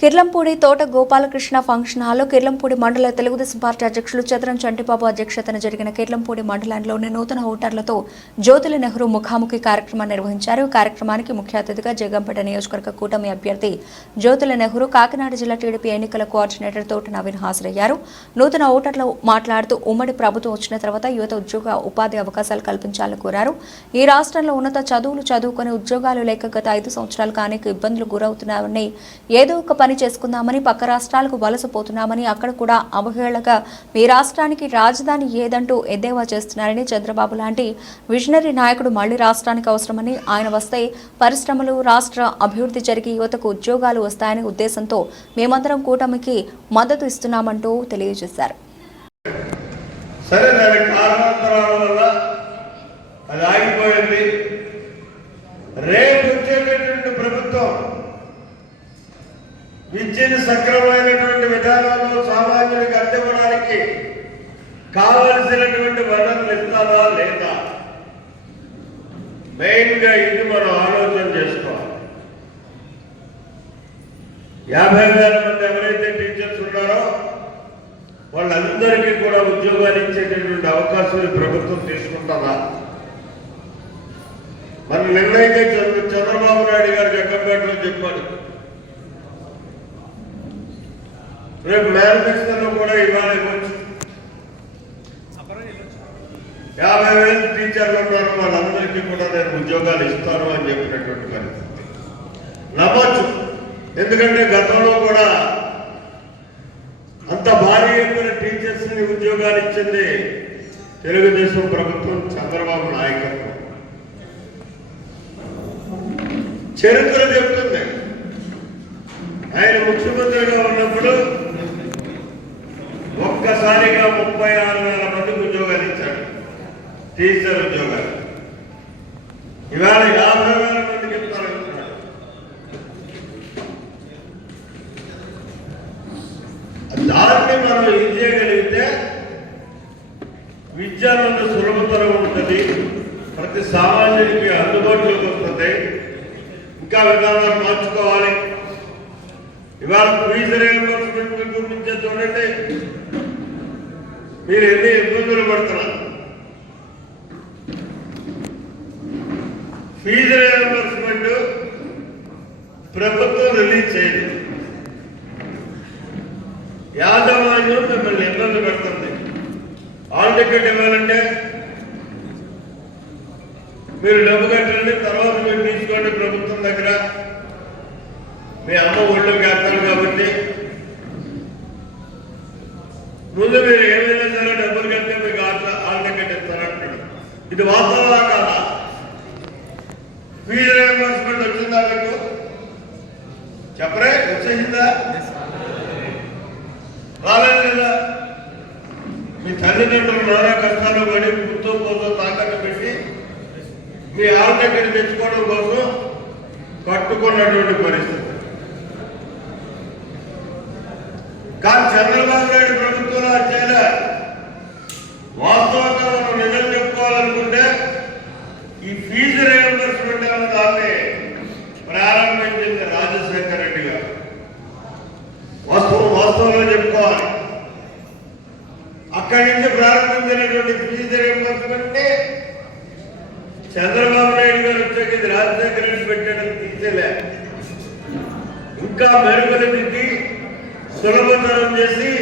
కిర్లంపూడి తోట గోపాలకృష్ణ ఫంక్షన్ హాల్లో కిర్లంపూడి మండల తెలుగుదేశం పార్టీ అధ్యక్షులు చదరం చంటిబాబు అధ్యక్షతన జరిగిన కిర్లంపూడి మండలంలోని నూతన ఓటర్లతో జ్యోతుల నెహ్రూ ముఖాముఖి కార్యక్రమాన్ని నిర్వహించారు. కార్యక్రమానికి ముఖ్య అతిథిగా జగంపేట నియోజకవర్గ కూటమి అభ్యర్థి జ్యోతుల నెహ్రూ కాకినాడ జిల్లా టీడీపీ ఎన్నికల కోఆర్డినేటర్ తోట నవీన్ హాజరయ్యారు. నూతన ఓటర్లు మాట్లాడుతూ ఉమ్మడి ప్రభుత్వం వచ్చిన తర్వాత యువత ఉద్యోగ ఉపాధి అవకాశాలు కల్పించాలని కోరారు. ఈ రాష్ట్రంలో ఉన్నత చదువులు చదువుకునే ఉద్యోగాలు లేక గత ఐదు సంవత్సరాలుగా అనేక ఇబ్బందులు గురవుతున్నారని ఏదో ఒక పని చేసుకుందామని పక్క రాష్ట్రాలకు వలసపోతున్నామని అక్కడ కూడా అవహేళగా మీ రాష్ట్రానికి రాజధాని ఏదంటూ ఎద్దేవా చేస్తున్నారని చంద్రబాబు లాంటి విజనరీ నాయకుడు మళ్ళీ రాష్ట్రానికి అవసరమని ఆయన వస్తే పరిశ్రమలు రాష్ట్ర అభివృద్ధి జరిగి యువతకు ఉద్యోగాలు వస్తాయనే ఉద్దేశంతో మేమందరం కూటమికి మద్దతు ఇస్తున్నామంటూ తెలియజేశారు. సరే దాని కారణాంతరాల వల్ల అది ఆగిపోయింది. సక్రమైనటువంటి విధానంలో సామాన్యునికి అందివ్వడానికి కావలసినటువంటి వనరులు ఇస్తారా లేదా? మెయిన్గా ఇది మనం ఆలోచన చేసుకోవాలి. యాభై వేల మంది ఎవరైతే టీచర్స్ ఉన్నారో వాళ్ళందరికీ కూడా ఉద్యోగాలు ఇచ్చేటటువంటి అవకాశం ప్రభుత్వం తీసుకుంటారా మన నిర్ణయితే చంద్రబాబు నాయుడు గారు జగ్గంపేటలో చెప్పాడు రేపు మేనిఫెస్టోలో కూడా ఇవాళ ఇవ్వచ్చు. యాభై వేలు టీచర్లు ఉన్నారు వాళ్ళందరికీ కూడా నేను ఉద్యోగాలు ఇస్తాను అని చెప్పినటువంటి పరిస్థితి. నమ్మచ్చు ఎందుకంటే గతంలో కూడా అంత భారీ ఎత్తున టీచర్స్ని ఉద్యోగాలు ఇచ్చింది తెలుగుదేశం ప్రభుత్వం చంద్రబాబు నాయకత్వం. చరిత్ర చెప్తుంది. ఆయన ముఖ్యమంత్రిగా ఒక్కసారిగా ముప్పై ఆరు వేల మందికి ఉద్యోగాలు ఇచ్చాడు టీచర్ ఉద్యోగాలు ఇవాళ యాభై వేల మందికి ఇస్తారంటున్నాడు దాన్ని మనం ఏం చేయగలిగితే విద్యానంద సులభతరం ఉంటుంది ప్రతి సామాన్యుడికి అందుబాటులోకి వస్తుంది ఇంకా విధానాలు మార్చుకోవాలి ఇవాళ ఫీజు రియంబర్స్మెంట్ గురించి చూడండి మీరు ఎన్ని ఇబ్బందులు పడుతున్నారు? ఫీజు రియంబర్స్మెంట్ ప్రభుత్వం రిలీజ్ చేయదు యాజమాన్యం మిమ్మల్ని ఇబ్బంది పెడుతుంది. ఆల్ టికెట్ ఇవ్వాలంటే మీరు డబ్బు కట్టండి తర్వాత మీరు తీసుకోండి ప్రభుత్వం దగ్గర. మీ అమ్మ ఒళ్ళు వేస్తారు కాబట్టి మీరు ఏమైనా సరే డబ్బులు కడితే మీకు ఆటలు ఆల్ టికెట్ ఇస్తారంటాడు ఇది వాస్తవా కాదా ఫీజు రియంబర్స్మెంట్ వచ్చిందా మీకు చెప్పరే వచ్చేసిందా రాలేదు కదా మీ తల్లిదండ్రులు నానా కష్టాలు పడి పుట్టు పోతూ తాకట్టు పెట్టి మీ ఆల్ దగ్గర తెచ్చుకోవడం కోసం కట్టుకున్నటువంటి పరిస్థితి కానీ చంద్రబాబు నాయుడు ప్రభుత్వంలో అది చేయలే వాస్తవంగా మనం నిజం చెప్పుకోవాలనుకుంటే ఈ ఫీజు రియంబర్స్మెంట్ అనే దాన్ని ప్రారంభించింది రాజశేఖర రెడ్డి గారు వాస్తవం చెప్పుకోవాలి. అక్కడి నుంచి ప్రారంభించినటువంటి ఫీజు రియంబర్స్మెంట్ చంద్రబాబు నాయుడు గారు వచ్చేది రాజశేఖర రెడ్డి పెట్టడం తీర్చలే ఇంకా మెరుగులు దిద్ది సులభతరం చేసి